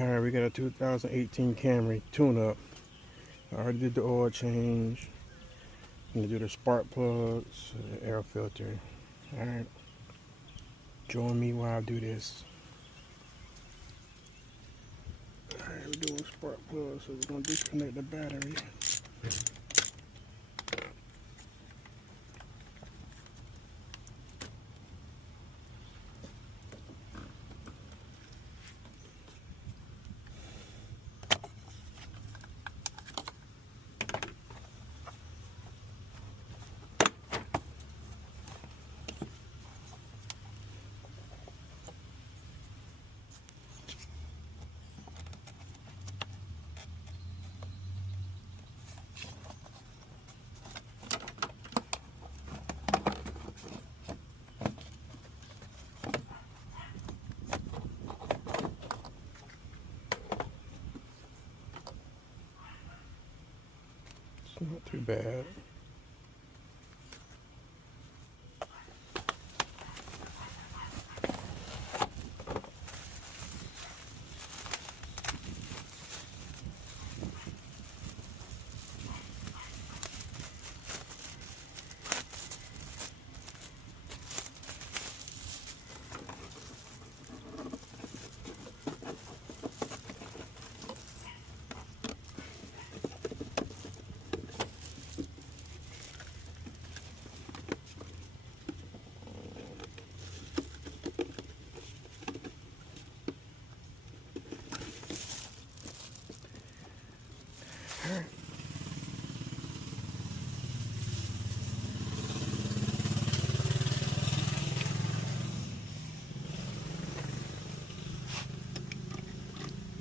Alright, we got a 2018 Camry tune-up. I already did the oil change. I'm gonna do the spark plugs, air filter. Alright, join me while I do this. Alright, we're doing spark plugs, so we're gonna disconnect the battery. Not too bad.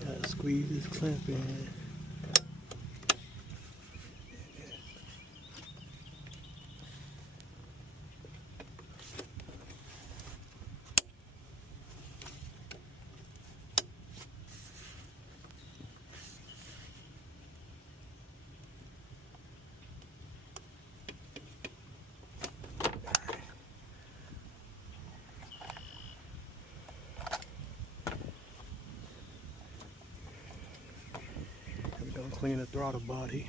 Gotta squeeze this clamp in. We're gonna clean the throttle body.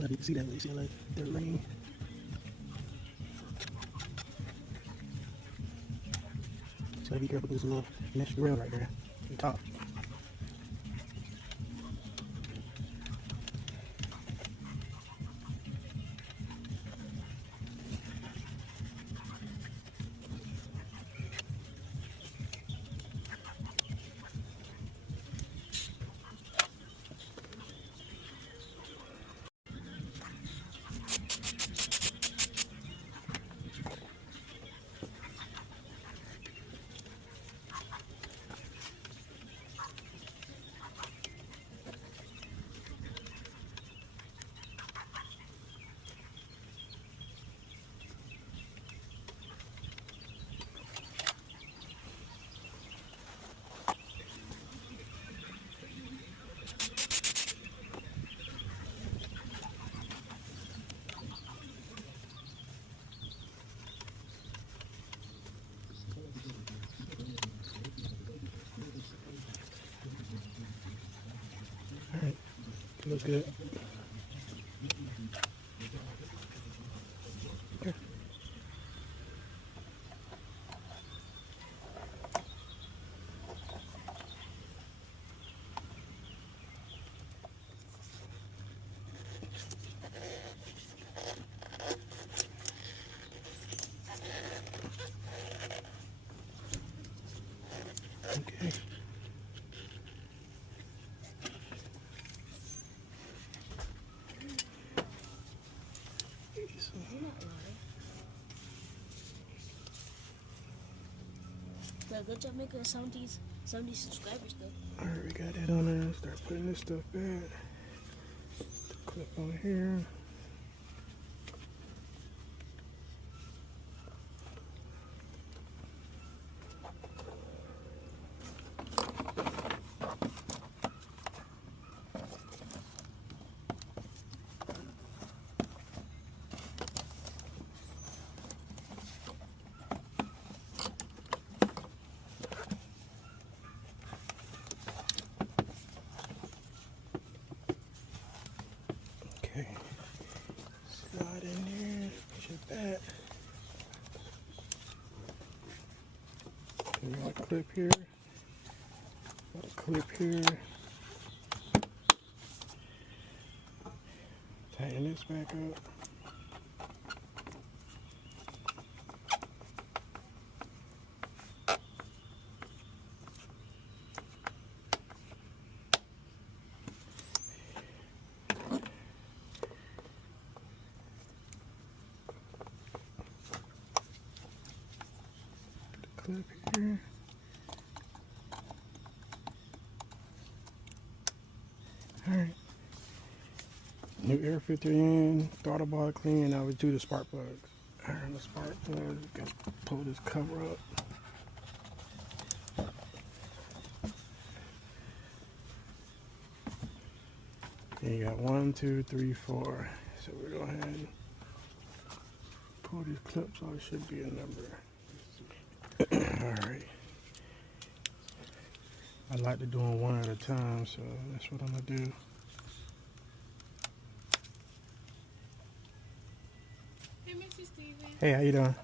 You can see that when you see like the rain. So be careful, there's a little mesh grill right there on the top. Alright, looks good. Okay. Okay. Good job making 70 subscribers though. Alright, we got that on there. Start putting this stuff back. Clip on here. Okay. Slide in there. Push it back. We got a clip here. Got a clip here. Tighten this back up. Clip here. Alright. New air filter in, throttle bar clean, now we do the spark plugs. Alright, the spark plugs, got to pull this cover up. And you got 1, 2, 3, 4. So we're going ahead and pull these clips off. It should be a number. Alright. I like to do them one at a time, so that's what I'm going to do. Hey, Mr. Steven. Hey, how you doing?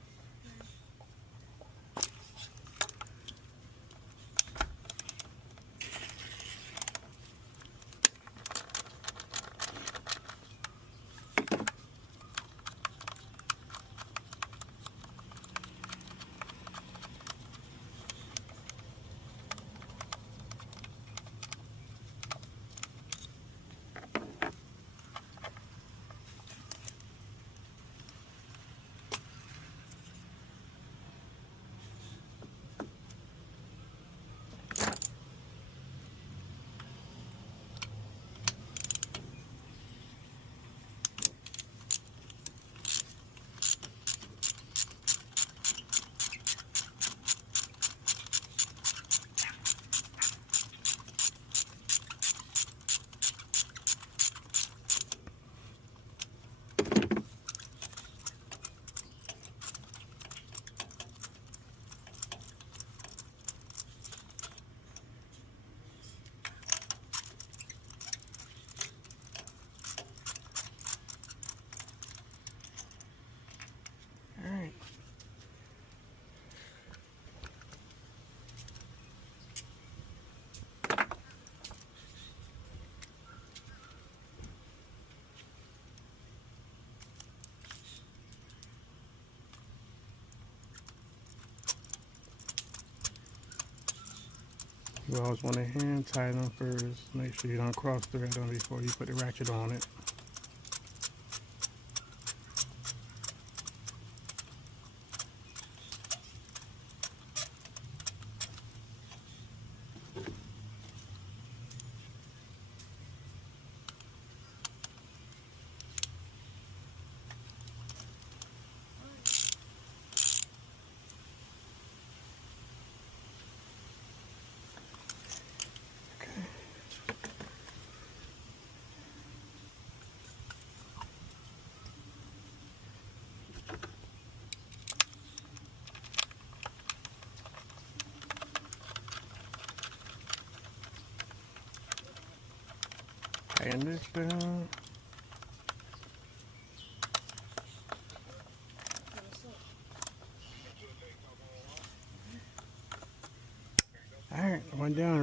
Alright. You always want to hand tighten them first. Make sure you don't cross thread them before you put the ratchet on it. Tighten this down.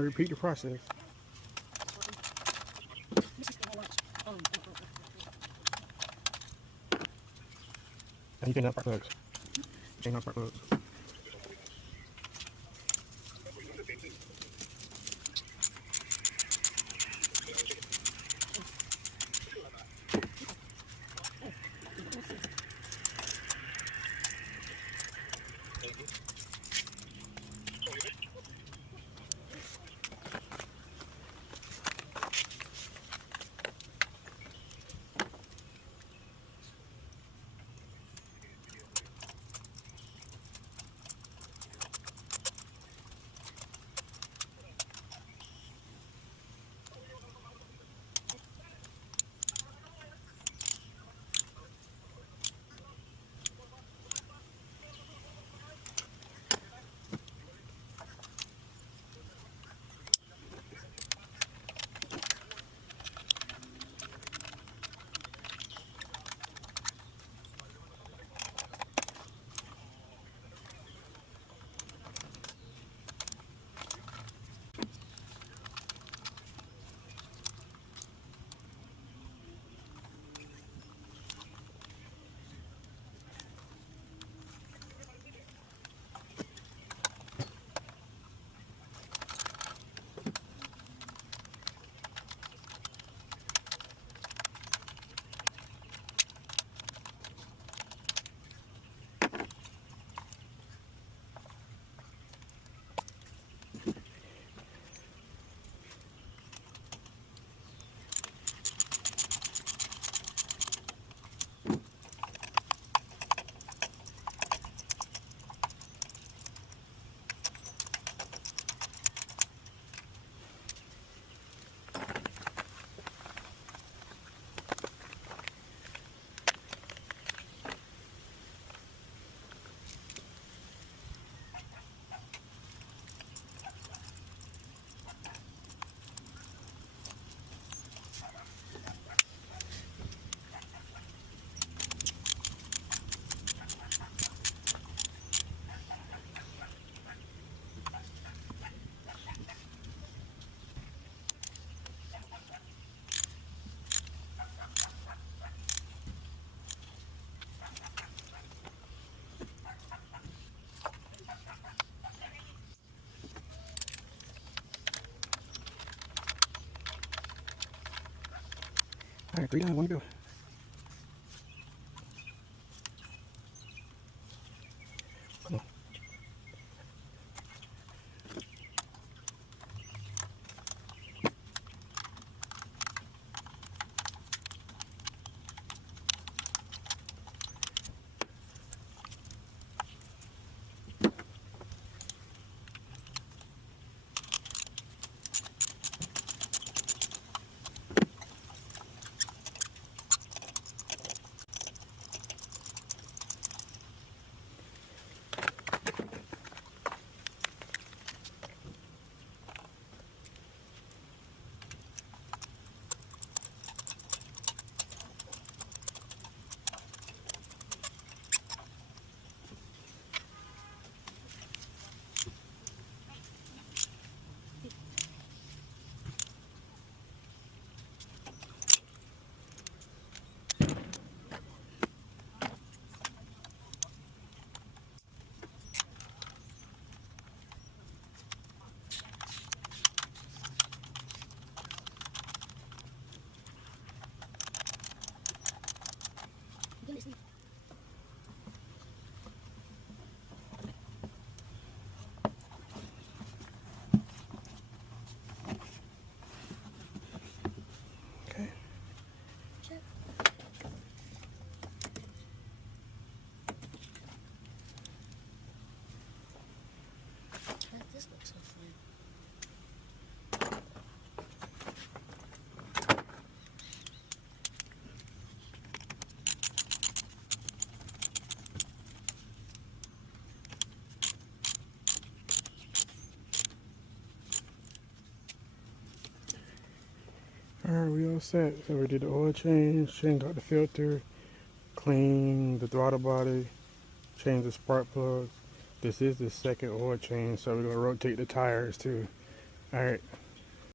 repeat the process. And you can have spark plugs. Change out spark plugs. All right, 3 down, 1 to go. Come on. Okay. Check. This looks so fun. Alright, we all set. So we did the oil change, changed out the filter, cleaned the throttle body, changed the spark plugs. This is the second oil change, so we're going to rotate the tires too. All right.